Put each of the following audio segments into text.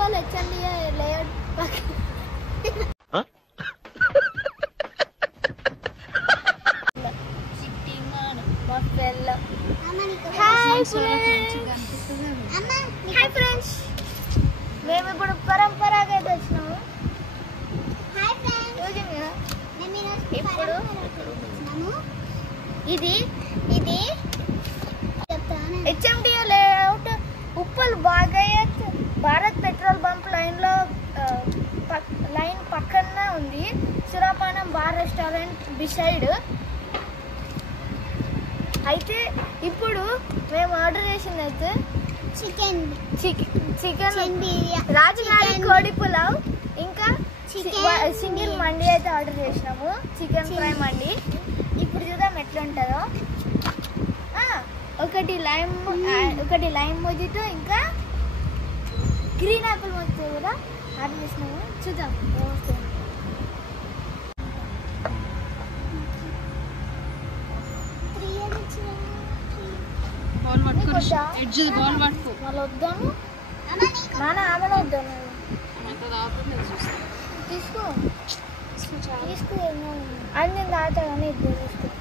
Uppal HMD layout sitting on buffalo. Hi friends, మేము ఇప్పుడు పరంపరగా అయితే వచ్చినాము. ఇప్పుడు ఇది HMDA layout Uppal Bagayath Bharat petrol bunk line పక్కన ఉంది. Surapanam bar restaurant beside. అయితే ఇప్పుడు మేము ఆర్డర్ చేసింది అయితే చికెన్ రాజుగారి కోడి పులావ్ ఇంకా సింగిల్ మండి అయితే ఆర్డర్ చేసినాము. చికెన్ ఫ్రై మండి. ఇప్పుడు చూద్దాం ఎట్లా ఉంటుందో. ఒకటి లైమ్ మొజితో ఇంకా గ్రీన్ యాపిల్ మొజితో కూడా ఆర్డర్ చేసినాము. చూద్దాం ఏమొస్తుంది. మళ్ళీ వద్దాము నాన్న, ఆమెను వద్దాము. తీసుకో అది నేను తాగుతా కానీ ఇద్దరు తీసుకున్నా.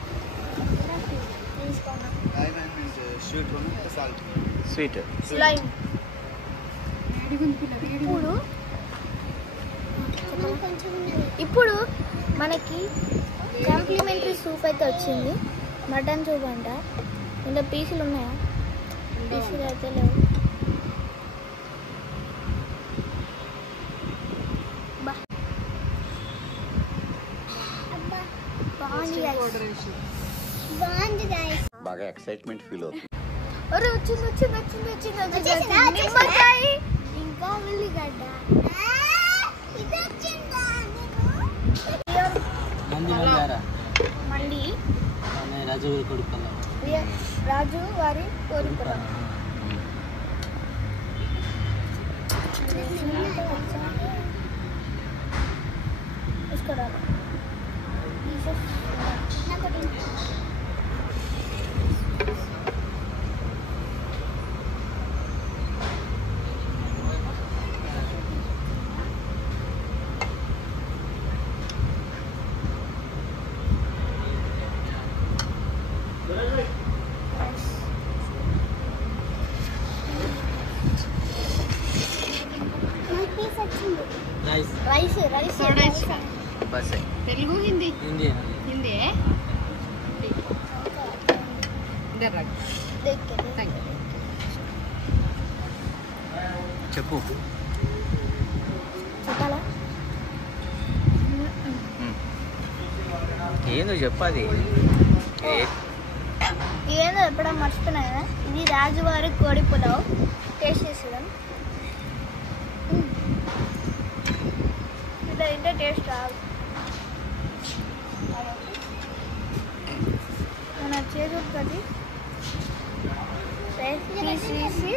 ఇప్పుడు మనకి కాంప్లిమెంటరీ సూప్ అయితే వచ్చింది. మటన్ సూప్ అంట. ఇందులో పీసులు ఉన్నాయా? పీసులు అయితే లేవు. బాగా ఎక్సైట్మెంట్ ఫీల్ అవుతుంది. వచ్చింది నిమ్మకాయ ఇంకా ఉల్లిగడ్డ. మండి రాజు వారి కోడి పులావ్. తెలుగు హిందీ చెప్పు. ఏందో చెప్పాలి. ఏందో ఎప్పుడో మర్చిపోయినా కదా. ఇది రాజువారి కోడి పులావ్. టేస్ట్ చేసేదాం. ఇలా తింటే టేస్ట్ రాదు. మన చేతులకి తీసి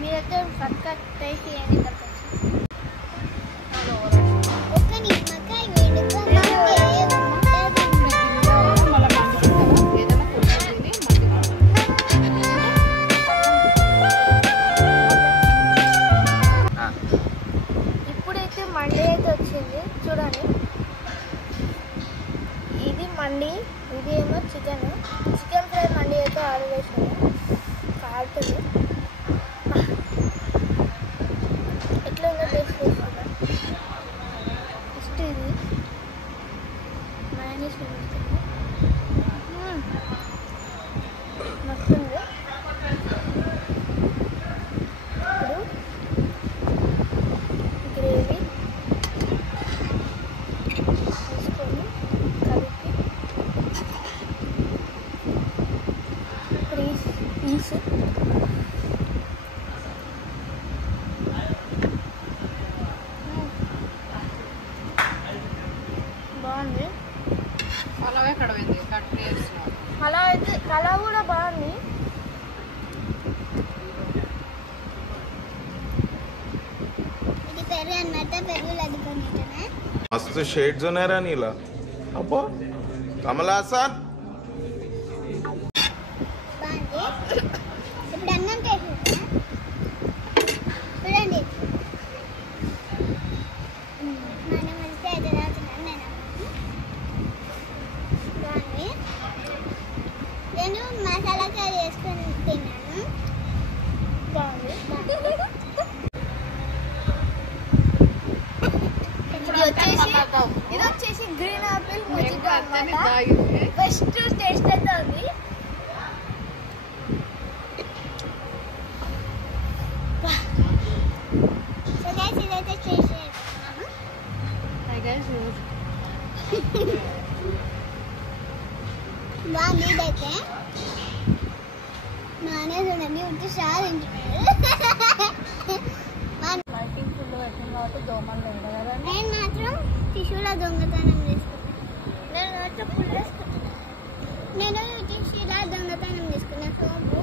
మీరైతే పక్క టేస్ట్ చేయండి. ఇప్పుడైతే మండి అయితే వచ్చింది చూడండి. ఇది మండి, ఇది ఏమో చికెన్ ఫ్రై మండి అయితే ఆర్డర్ చేసాను. కాలుతుంది. मस्त शेड्स ఉన్నాయి రా నీలా అబ్బా కమల్ హాసన్ ఇప్పుడు అన్నం చేసేసా చూడండి మనం వస్తే అది రాతున్నాను నేను మసాలా కర్రీ వేసుకొని తిన్నాను బాగుంది ఇది వచ్చేసి గ్రీన్ ఆపిల్ మొజిటో అన్నమాట ఫస్ట్ టేస్ట్ అయితే ఉంది సో గైస్ ఇదైతే టేస్ట్ చేస్తున్నాము బాగుంది ఇదైతే నానే చూడండి ఉంటే చాలా నేను మాత్రం టిష్యూలో దొంగతనం చేసుకున్నాను నేను టిష్యూలో దొంగతనం చేసుకున్నాను